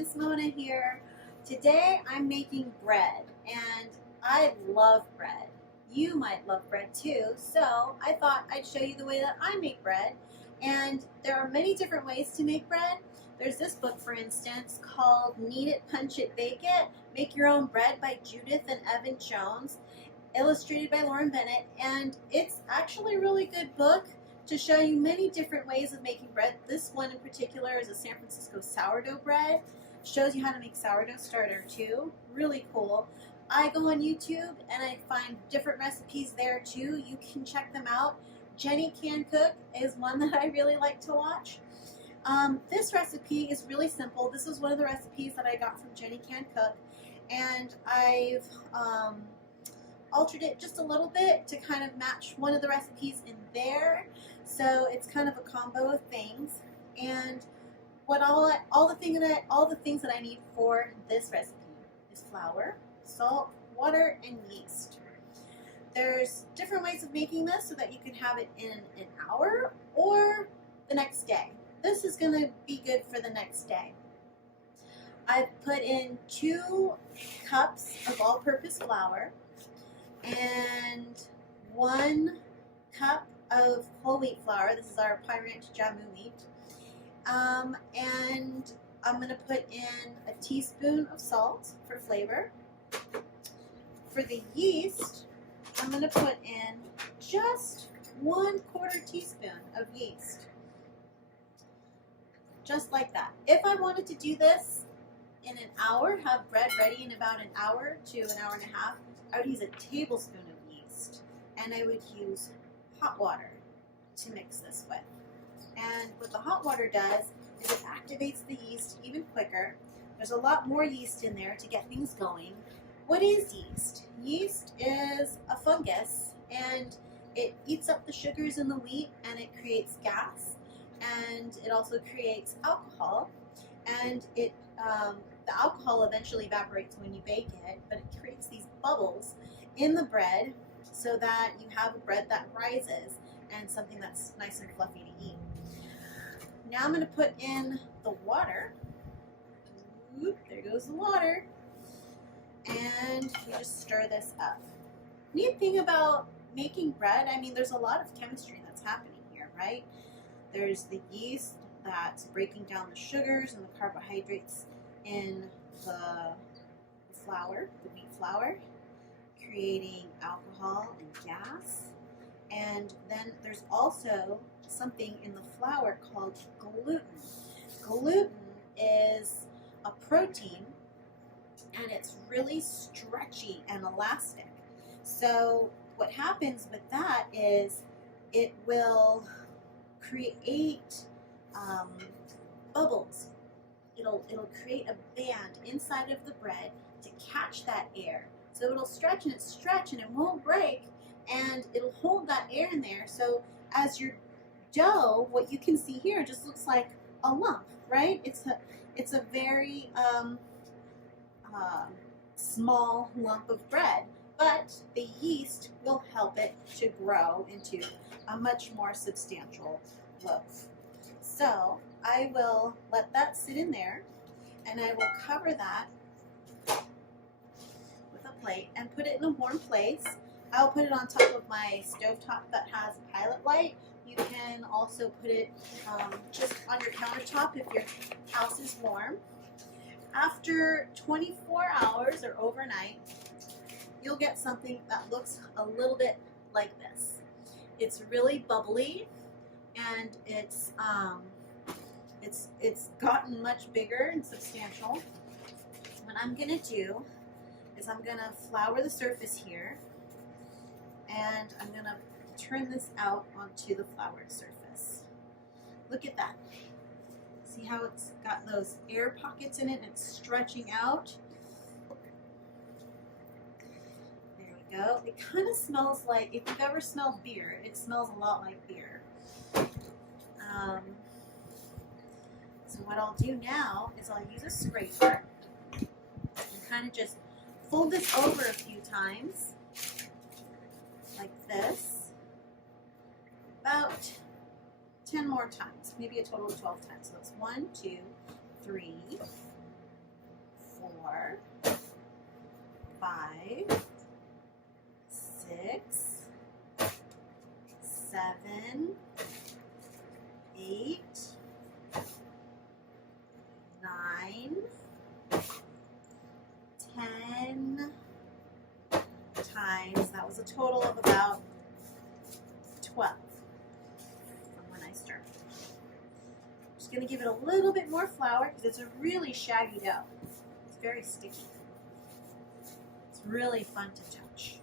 Miss Mona here. Today I'm making bread and I love bread. You might love bread too, so I thought I'd show you the way that I make bread. And there are many different ways to make bread. There's this book, for instance, called Knead It, Punch It, Bake It, Make Your Own Bread by Judith and Evan Jones, illustrated by Lauren Bennett, and it's actually a really good book to show you many different ways of making bread. This one in particular is a San Francisco sourdough bread. Shows you how to make sourdough starter too. Really cool. I go on YouTube and I find different recipes there too. You can check them out. Jenny Can Cook is one that I really like to watch. This recipe is really simple. This is one of the recipes that I got from Jenny Can Cook, and I've altered it just a little bit to kind of match one of the recipes in there. So it's kind of a combo of things. And what all the things that I need for this recipe is flour, salt, water, and yeast. There's different ways of making this so that you can have it in an hour or the next day. This is going to be good for the next day. I've put in 2 cups of all-purpose flour and 1 cup of whole wheat flour. This is our Pie Ranch Jamu wheat. And I'm going to put in a teaspoon of salt for flavor. For the yeast, I'm going to put in just 1/4 teaspoon of yeast. Just like that. If I wanted to do this in an hour, have bread ready in about an hour to an hour and a half, I would use a tablespoon of yeast, and I would use hot water to mix this with. And what the hot water does is it activates the yeast even quicker. There's a lot more yeast in there to get things going. What is yeast? Yeast is a fungus, and it eats up the sugars in the wheat, and it creates gas, and it also creates alcohol, and the alcohol eventually evaporates when you bake it, but it creates these bubbles in the bread so that you have a bread that rises and something that's nice and fluffy to eat. Now I'm going to put in the water. Oop, there goes the water. And you just stir this up. Neat thing about making bread, I mean, there's a lot of chemistry that's happening here, right? There's the yeast that's breaking down the sugars and the carbohydrates in the flour, the wheat flour, creating alcohol and gas. And then there's also something in the flour called gluten. Gluten is a protein, and it's really stretchy and elastic. So what happens with that is it will create bubbles. It'll create a band inside of the bread to catch that air. So it'll stretch and it won't break, and it'll hold that air in there. So as your dough, what you can see here just looks like a lump, right? It's a very small lump of bread, but the yeast will help it to grow into a much more substantial loaf. So I will let that sit in there, and I will cover that with a plate and put it in a warm place. I'll put it on top of my stovetop that has a pilot light. You can also put it just on your countertop if your house is warm. After 24 hours or overnight, you'll get something that looks a little bit like this. It's really bubbly, and it's gotten much bigger and substantial. What I'm gonna do is I'm gonna flour the surface here, and I'm gonna turn this out onto the floured surface. Look at that. See how it's got those air pockets in it and it's stretching out? There we go. It kind of smells like, if you've ever smelled beer, it smells a lot like beer. So what I'll do now is I'll use a scraper and kind of just fold this over a few times, like this, about 10 more times, maybe a total of 12 times. So it's 1, 2, 3, 4, 5, 6, 7, 8, 9, 10 times. That was a total of about 12 from when I started. I'm just going to give it a little bit more flour because it's a really shaggy dough. It's very sticky. It's really fun to touch.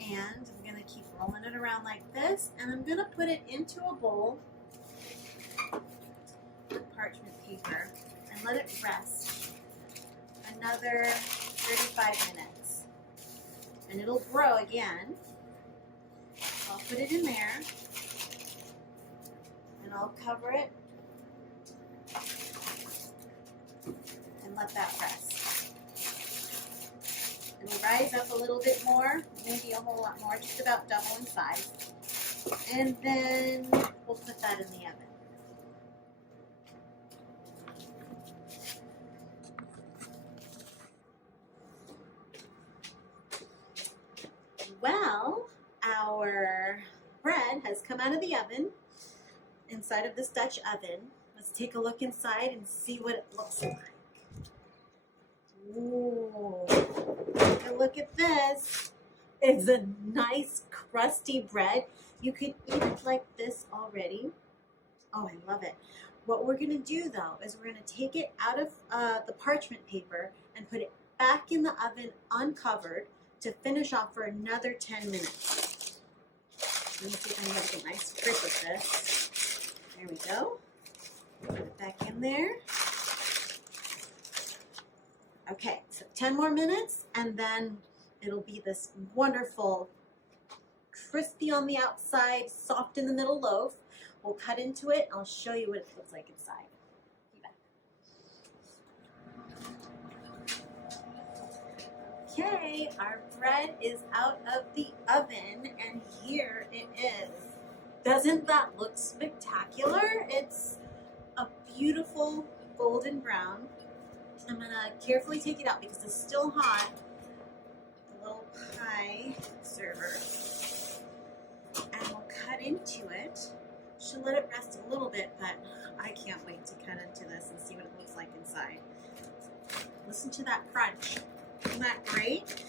And I'm going to keep rolling it around like this, and I'm going to put it into a bowl with parchment paper and let it rest another 35 minutes. And it'll grow again. I'll put it in there, and I'll cover it and let that rest. It'll rise up a little bit more, maybe a whole lot more, just about double in size. And then we'll put that in the oven. Well, our bread has come out of the oven, inside of this Dutch oven. Let's take a look inside and see what it looks like. Ooh, take a look at this. It's a nice crusty bread. You could eat it like this already. Oh, I love it. What we're going to do though is we're going to take it out of the parchment paper and put it back in the oven uncovered to finish off for another 10 minutes. Let me see if I can get a nice grip with this. There we go. Put it back in there. Okay, so 10 more minutes, and then it'll be this wonderful, crispy on the outside, soft in the middle loaf. We'll cut into it, and I'll show you what it looks like inside. Be back. Okay, our bread is out of the oven, and here it is. Doesn't that look spectacular? It's a beautiful golden brown. I'm going to carefully take it out because it's still hot. The little pie server. And we'll cut into it. Should let it rest a little bit, but I can't wait to cut into this and see what it looks like inside. Listen to that crunch. Isn't that great?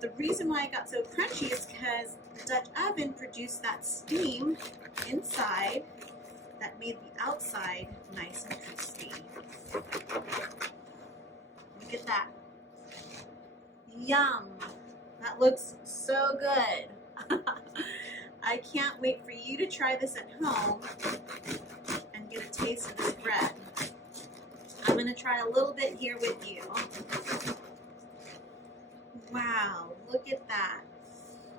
The reason why it got so crunchy is because the Dutch oven produced that steam inside that made the outside nice and crispy. Look at that. Yum. That looks so good. I can't wait for you to try this at home and get a taste of this bread. I'm going to try a little bit here with you. Wow, look at that.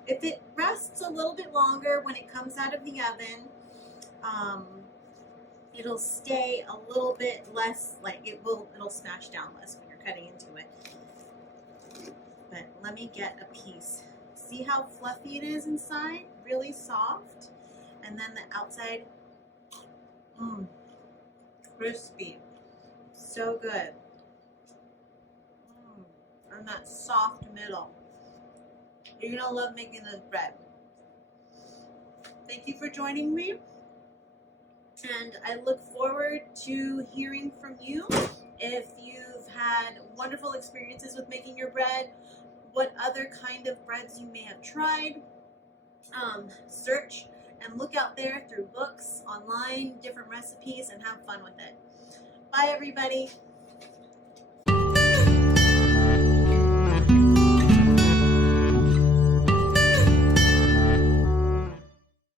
If it rests a little bit longer when it comes out of the oven, it'll stay a little bit less, like it'll smash down less when you're cutting into it. But let me get a piece. See how fluffy it is inside? Really soft. And then the outside, crispy. So good. And that soft middle. You're gonna love making this bread. Thank you for joining me. And I look forward to hearing from you. If you've had wonderful experiences with making your bread, what other kind of breads you may have tried, search and look out there through books, online, different recipes, and have fun with it. Bye, everybody.